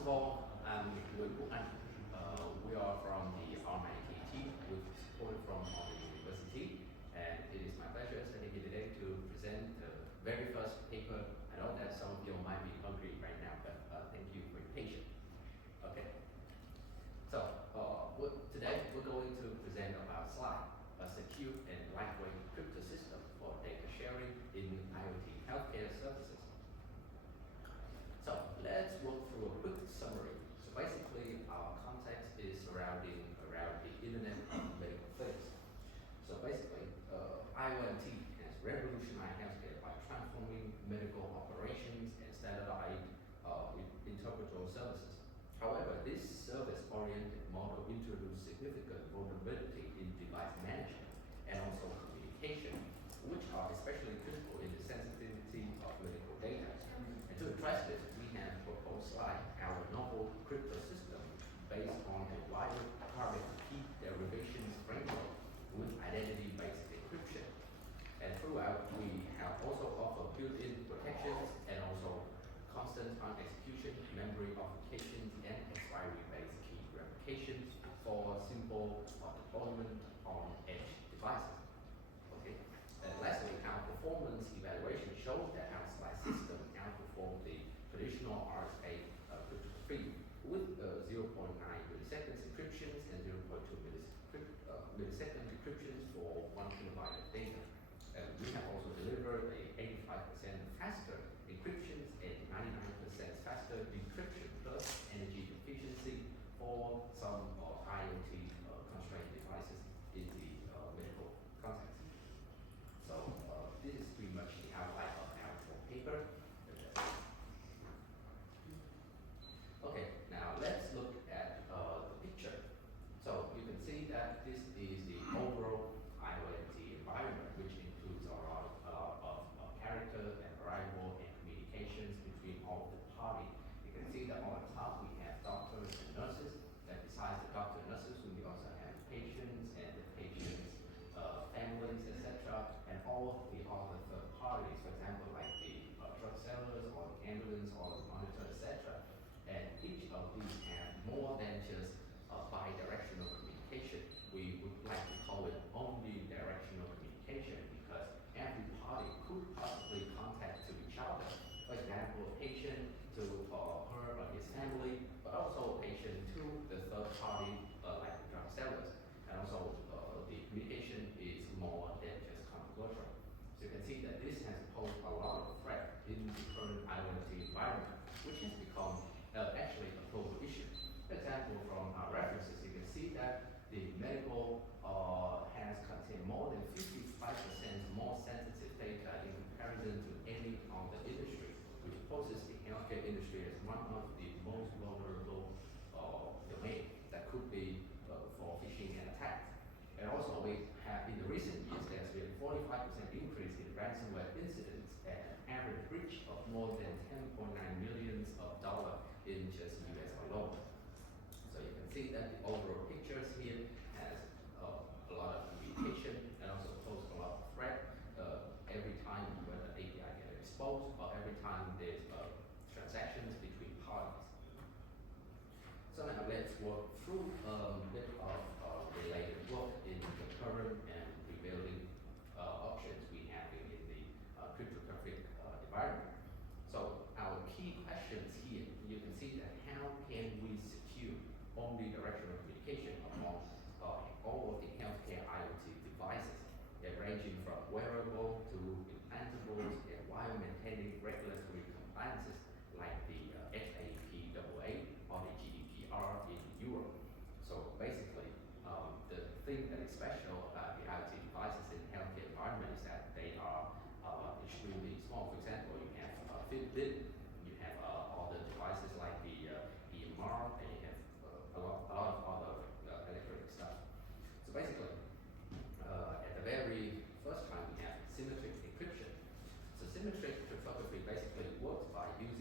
of all, we are from the RMIT team, which is supported from our university, and it is my pleasure standing here today to present the very first paper. I know that some of you might be hungry right now, but thank you for your patience. Okay. So today we're going to present about SLIE, a secure and lightweight crypto system for data sharing in IoT healthcare services. So let's walk through a quick summary. So basically, our context is surrounding around the Internet of Medical Things. So basically, IoT has revolutionized healthcare by transforming medical operations and standardized interpreter services. However, this service-oriented model introduced significant vulnerability in device management and also communication, which are especially critical in the sensitivity of medical data. And to address this, we have proposed SLIE, our novel crypto system based on a wider target key derivations framework with identity-based encryption. And throughout, we have also offered built-in protections and also constant on-execution, memory obfuscation, and expiry-based key replication for simple deployment on edge devices. Okay. And lastly, our performance evaluation shows that our SLIE system outperforms the traditional RSA cryptography with 0.9 milliseconds encryptions and 0.2 millisecond encryptions for 1 kilobyte of data. And we have also delivered a 85% faster encryptions and 99% faster encryption plus energy efficiency for some IoT constrained devices in the medical context. So this is pretty much the outline of our paper. Okay, now let's look at the picture. So you can see that this is the overall IoT environment, which includes a lot of character and variable and communications between all the parties. You can see that on the top we have doctors and nurses, and besides the doctor and nurses, we also have patients and the patients' families, etc., and all of the other third parties, for example, like the drug sellers or the ambulance or the monitor, etc. And each of these have more than just bi-directional communication. We would like to call it omnidirectional communication because every party could possibly contact to each other. For example, a patient to her or his family, but also a patient to the third party, like the drug sellers. And also, the communication is more than just controversial. So you can see that this has posed a lot of threat in the current IoT environment, which has become actually a global issue. For example, from our references, you can see that the medical has contained more than 55% more sensitive data in comparison to any other industry, which poses the healthcare industry as one of the most vulnerable domain that could be for phishing and attacks. And also, we have in the recent years, there's been a 45% increase in ransomware incidents and an average breach of more than $10.9 million in just US alone. So you can see that the overall pictures here has a lot of communication and also pose a lot of threat every time when the API gets exposed or every time there's transactions between parties. So now let's walk through a bit of related work in the current and prevailing options we have in the cryptographic environment. So our key questions here, you can see that how can we secure omnidirectional communication among all of the healthcare IoT devices, ranging from wearable to implantables, and while maintaining regulatory compliances like the HAPAA or the GDPR in Europe. So basically, the thing that is special about the IoT devices in the healthcare environment is that they are extremely small. For example, you have Fitbit, you have all the devices like the EMR, and you have a lot of other electronic stuff. So basically, at the very first time, we have symmetric encryption. So symmetric cryptography basically works by using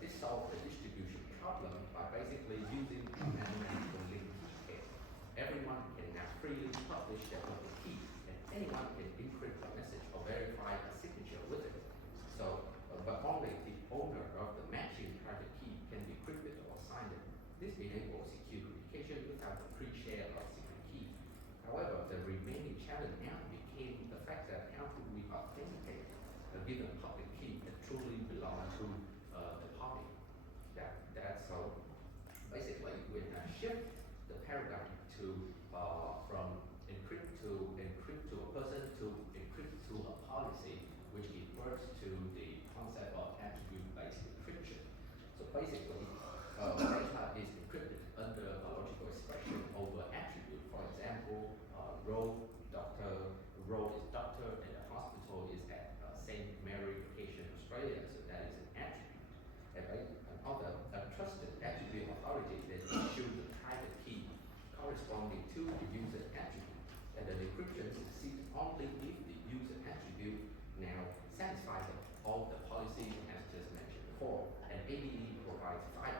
this solves the distribution problem by basically using a mathematical linked key pair. Everyone can now freely publish their public key, and anyone can encrypt a message or verify a signature with it. So, but only the owner of the matching private key can decrypt it or sign it. This enables secure communication without the pre-share of secret key. However, the remaining challenge now became the fact that how do we authenticate a given public key that truly belongs to the party? That's so. Basically, we shift the paradigm to from encrypt to a person to encrypt to a policy, which refers to the concept of attribute-based encryption. So basically, data is encrypted under a logical expression over attribute. For example, role is doctor, and the hospital is at St. Mary Vacation, Australia. So that is an attribute. And another trusted attribute authority that issues the private key corresponding to the user attribute. And the decryption succeeds only if the user attribute now satisfies all the policies as just mentioned before. And ABE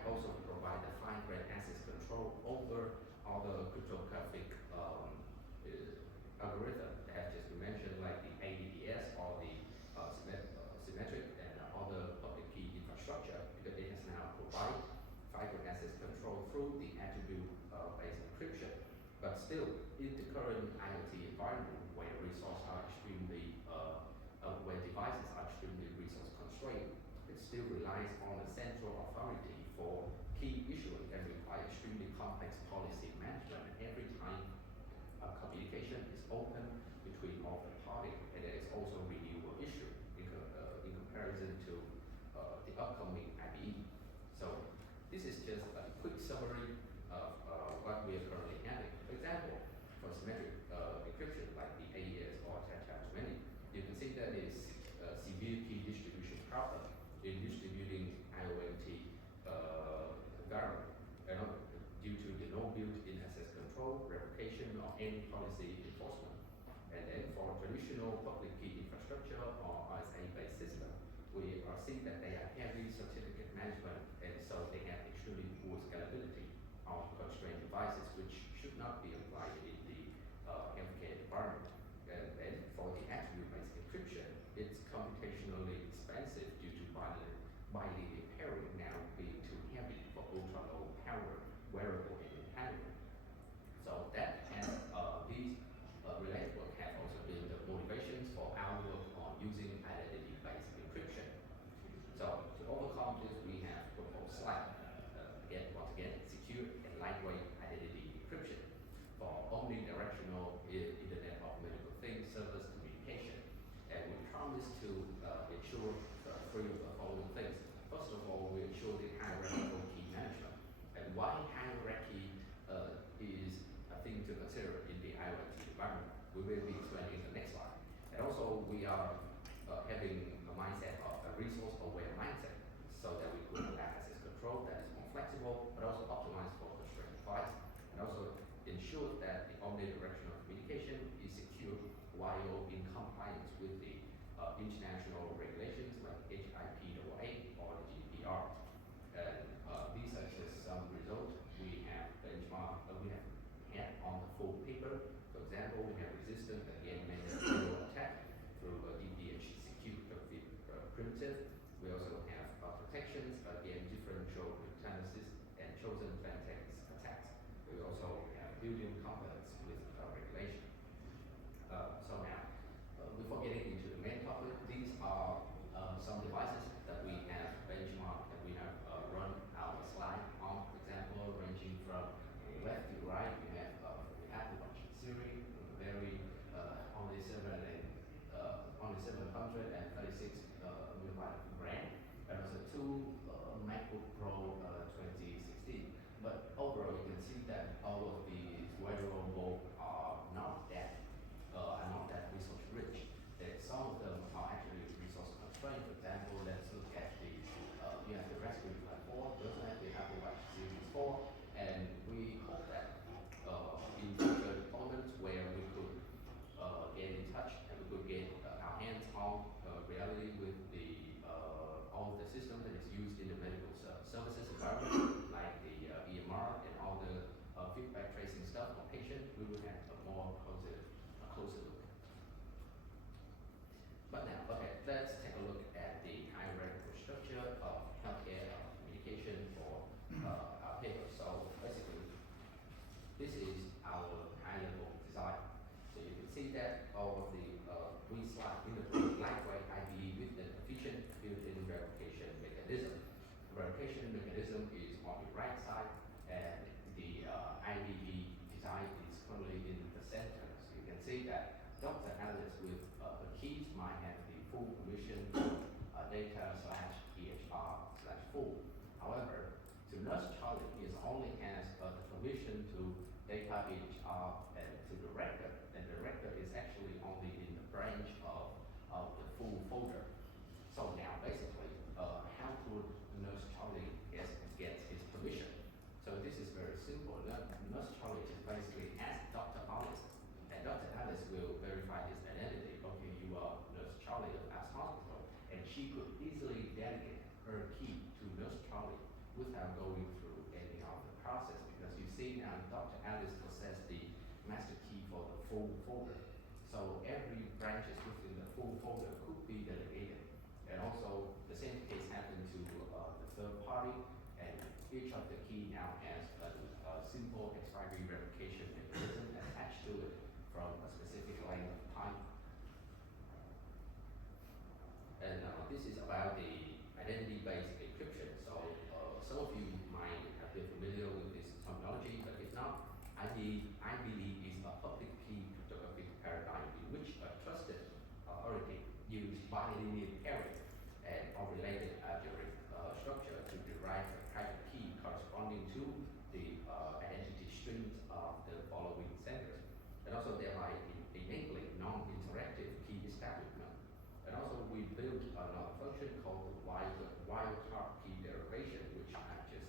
also provides the fine-grained access control over other cryptographic algorithm as just mentioned, like the AES or the symmetric and other public key infrastructure, because it has now provided fine-grained access control through the attribute-based encryption. But still, in the current IoT environment, where resources are where devices are extremely resource constrained, it still relies on a central authority for key issuing and requires extremely complex policy management every time communication is open between all the parties, and there is also renewal issue in comparison to the upcoming IBE. So this is just a quick summary of what we are currently having. For example, for symmetric encryption like the AES or attach-many, you can see that is a severe key distribution problem in distributing IoT environment, due to the no built-in access control, replication, or any policy enforcement. And then for traditional public key infrastructure or RSA-based system, we are seeing that they are heavy certificate management, and so they have extremely poor scalability of constrained devices, which should not be applied in the healthcare environment. And then for the attribute-based encryption, it's computationally expensive due to bilinear pairing now being too heavy for ultra-low power wearable and intelligent. So that has these related work have also been the motivations for our work on using identity-based encryption. So to overcome this, we have proposed SLIE, once again, secure and lightweight identity encryption for omnidirectional Internet of Medical Things service communication. And we promise to ensure three of the following things. First of all, we ensure the hierarchical key management. And why hierarchy is a thing to consider in the IoT environment, we will be explaining in the next slide. And also, we are having a mindset of a resource-aware mindset, so that we could have access control that is more flexible, but also optimized for constrained device, and also ensure that the omnidirectional communication is secure while in compliance with the international regulations like HIPAA or the GDPR. And these are just some results we have benchmarked, we have had on the full paper. For example, we have resistant against zero attack through a DP services environment, like the EMR and all the feedback tracing stuff on patient, we will have a closer look. But now, okay, let's take a look at the hierarchical structure of healthcare communication for our paper. So basically, this is our high-level design. So you can see that all of the we slide integrate lightweight IBE with an efficient built-in verification mechanism. The verification mechanism is on the right side, and the IBE design is currently in the center. So you can see that Dr. Alice with the keys might have the full permission to data/EHR/full. However, to Nurse Charlie, he only has the permission to data EHR and to the record, and the record is actually only in the branch of the full folder. So now basically, how could Nurse Charlie get his permission? So this is very simple. Nurse Charlie just basically asks Dr. Alice, and Dr. Alice will verify his identity. Okay, you are Nurse Charlie of Ass Hospital, and she could easily delegate her key to Nurse Charlie without going through any of the process, because you see now Dr. Alice possesses the master key for the full folder. So every branches within the full folder could be delegated. And also the same case happened to the third party, and each of the key now has a simple expiry verification mechanism attached to it from a specific length of time. And this is about the identity-based encryption. So some of you might have been familiar with this terminology, but if not, I believe is a public key cryptographic paradigm in which a trusted authority use bilinear pairing and or related algebraic structure to derive a private key corresponding to the identity strings of the following senders, and also thereby enabling non-interactive key establishment. And also we built another function called the wildcard key derivation, which I just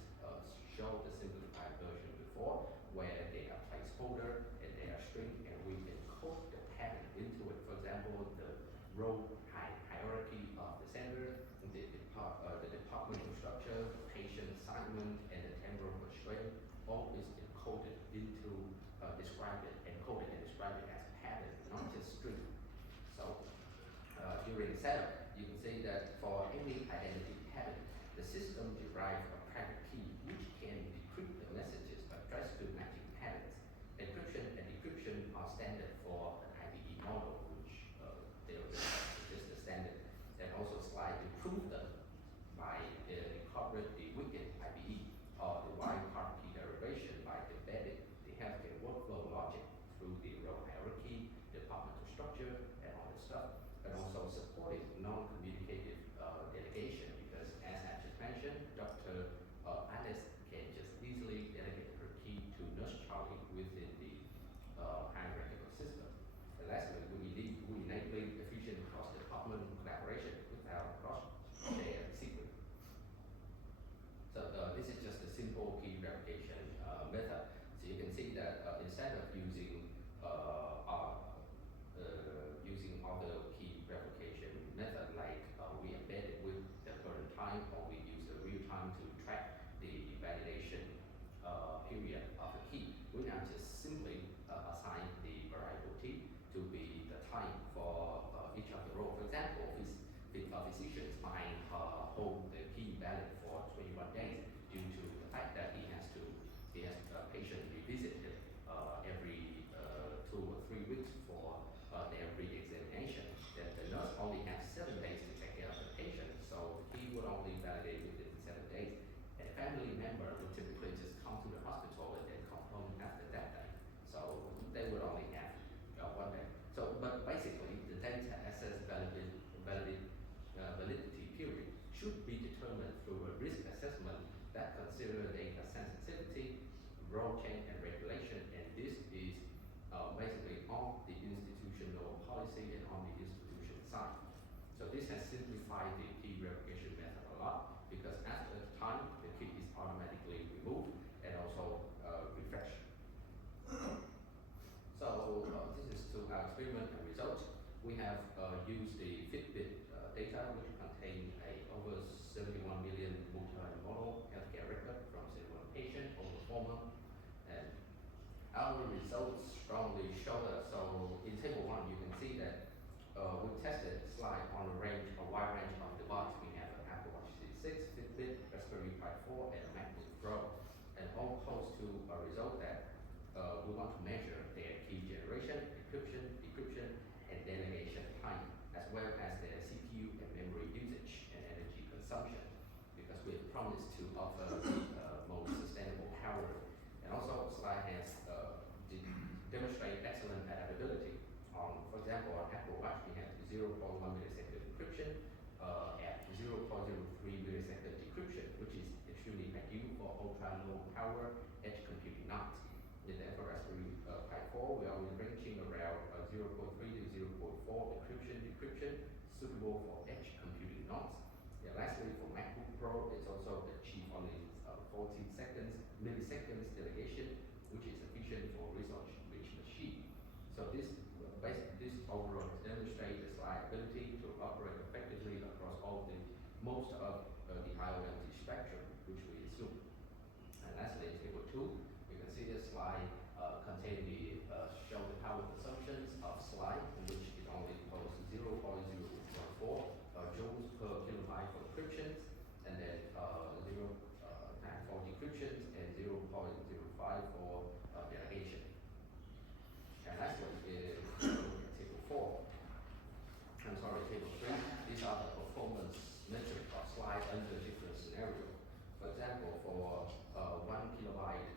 showed the simplified version before, where they are placeholder and they are string, and we encode the pattern into it. For example, the row hierarchy of the sender, the departmental structure, the patient assignment, and the temporal constraint, all is encoded into encoded and described as pattern, not just string. So during setup, you can see that for any identity pattern, the system derives a private key which can decrypt the messages addressed to matching patterns. Encryption and decryption are standard for an IBE model, which they are just the standard, and also SLIE improve them by incorporate the wicked IBE or the wildcard key derivation by embedding the healthcare workflow logic through the row hierarchy, departmental structure, and all this stuff, and also supporting non-communicative delegation, because as I just mentioned, Dr. Alice can just easily delegate her key to Nurse Charlie within the hierarchical system. And lastly, we enable efficient cross-department collaboration without cross-shared secret. So this is just a simple key verification method. So you can see that instead of using other key verification method like we embed it with the current time, or we use the real time to track the validation period of the key, we now just simply assign the variable t to be the time for each of the row. For example, physicians might hold the key valid for 21 days due to the fact that he has a patient revisited every 2 or 3 weeks for their re-examination. Then the nurse only has 7 days to take care of the patient, so the key would only validate within 7 days. And a family member would typically just come to the hospital and then come home after that day. So they would only have 1 day. So, but basically, the data access validity period should be determined through a risk assessment that considers data sensitivity, role change, and regulation. And this is basically on the institutional policy and on the institution side. So this has simplified the key verification method a lot, because after the time, the key is automatically removed and also refreshed. So this is to our experiment and results. We have used the Fitbit data, which contains a over 71 million multimodal moment. And our results strongly show that. So in table 1, you can see that we tested SLIE on a wide range of devices. We have an Apple Watch Series 6, Fitbit, Raspberry Pi 4, and a MacBook Pro, and all post to a result that we want to measure their key generation, decryption, and delegation time, as well as their CPU and memory usage and energy consumption, because we have promised to offer the most sustainable power. And also, SLIE has demonstrated excellent adaptability. For example, on Apple Watch, we have 0.1 millisecond encryption at 0.03 millisecond decryption, which is extremely ideal for ultra low power edge computing nodes. In the Raspberry Pi 4, we are ranging around 0.3 to 0.4 decryption, suitable for edge computing nodes. Yeah, lastly, for MacBook Pro, it's also achieved only 14 milliseconds delegation, which is sufficient for research-rich machine. So this overall demonstrates the SLIE ability to operate effectively across most of the IoT spectrum, which we assume. And lastly, in table 2, you can see the SLIE contain show the power consumptions of SLIE, which is only equals 0.014 joules per kilobyte for encryptions, and then 0 for decryptions, and 0.05 for delegation. And lastly is table 4. Table 3. These are the performance metrics of SLIE under different scenarios. For example, for 1 kilobyte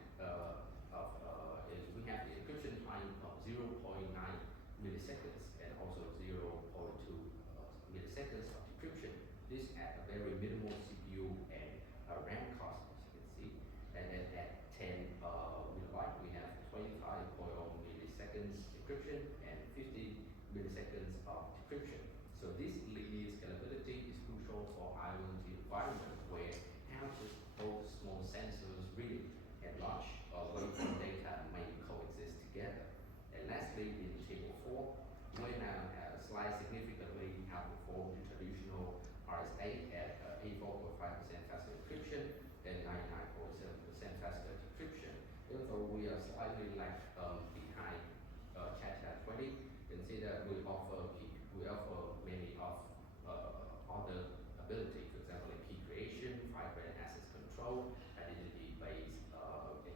we have the encryption time of 0.9 milliseconds and also 0.2 milliseconds of decryption. This at a very minimal CPU and RAM cost, as you can see. And then at 10 megabyte, we have 25.0 milliseconds decryption and 50 milliseconds of decryption. So this linear scalability is crucial for IoT environment where both small sensors reading and large waveform data may coexist together. And lastly, in table 4, we now have SLIE significantly outperform the traditional RSA at 84.5% faster encryption and 99.7% faster decryption. Even though we are slightly behind Chat20, you can see that we offer many of other ability, for example, like key creation, fine-grained access control, identity-based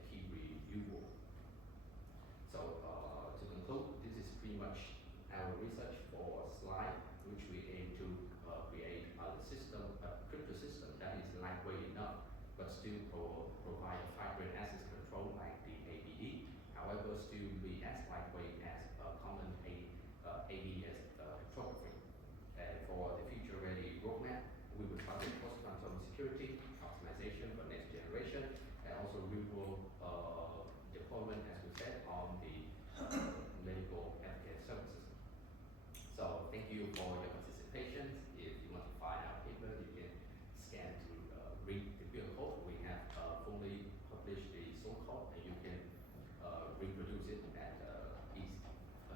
key reviewable. So to conclude, this is pretty much our research for SLIE, which we aim to create a crypto system that is lightweight enough, but still provide fine-grained access control like the ABE. However, still be as lightweight as common ABS cryptography. And for the future-ready roadmap, we will target post-quantum security, optimization for next generation, and also real-world deployment, as we said, on the medical healthcare services. So thank you for your participation. If you want to find our paper, you can scan to read the QR code. We have fully published the source code, and you can reproduce it at ease.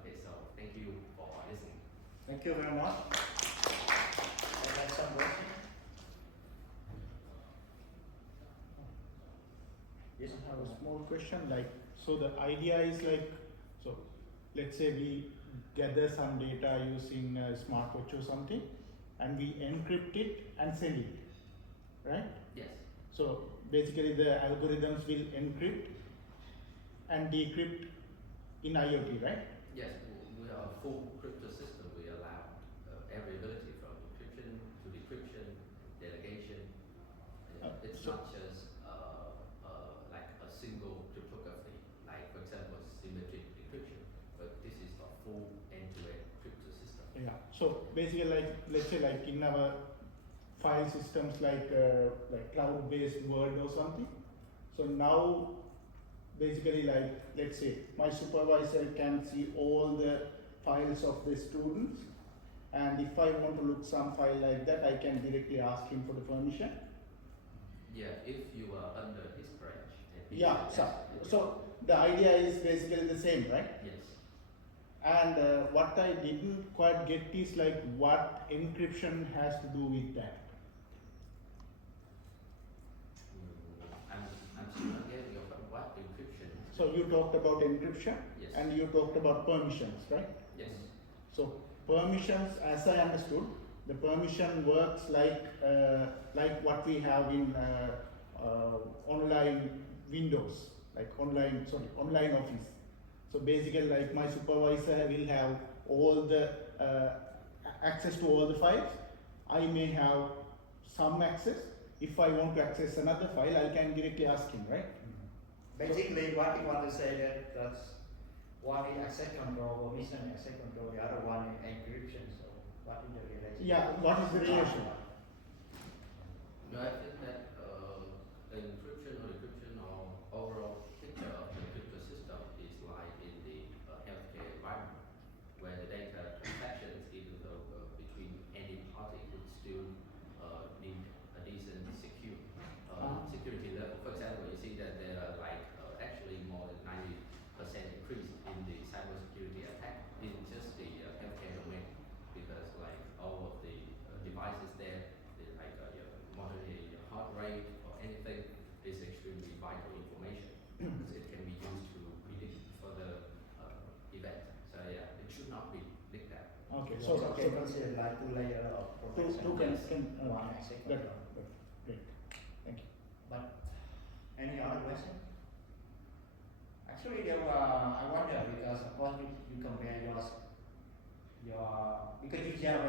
Okay, so thank you for listening. Thank you very much. I have some questions. Yes, I have a small question. So the idea is so let's say we gather some data using a smartwatch or something, and we encrypt it and send it, right? Yes. So basically the algorithms will encrypt and decrypt in IoT, right? Yes, we are a full crypto system. We allow every ability from encryption to decryption, delegation. It's not just like a single cryptography, like for example symmetric decryption, but this is a full end-to-end crypto system. Yeah. So basically, let's say in our file systems like cloud-based Word or something. So now basically let's say my supervisor can see all the files of the students, and if I want to look some file like that, I can directly ask him for the permission. Yeah, if you are under his branch. Yeah, so the idea is basically the same, right? Yes. And what I didn't quite get is what encryption has to do with that. I'm still not getting your what? So you talked about encryption Yes. and you talked about permissions, right? Yes. So permissions, as I understood, the permission works like what we have in online Windows, like online Office. So basically, like my supervisor will have all the access to all the files. I may have some access. If I want to access another file, I can directly ask him, right? Basically, what you want to say that's one is access control, permission access control, the other one is encryption. So what is the relation? Yeah, what is the relation? No, I think that the encryption or decryption or overall picture of the crypto system is like in the healthcare environment, where the data transactions, even though between any party, would still need a decent security level. For example, you see that there are like actually more than 90% increase in the cybersecurity attack in just the healthcare domain, because like all of the devices there, like your monitoring your heart rate or anything, is extremely vital information because it can be used to predict further event. So yeah, it should not be leaked out. Okay, So so can consider like two layer of protection. two one access that, control. great, thank you. But any other question? Actually, there were, I wonder because of course you compare your because you share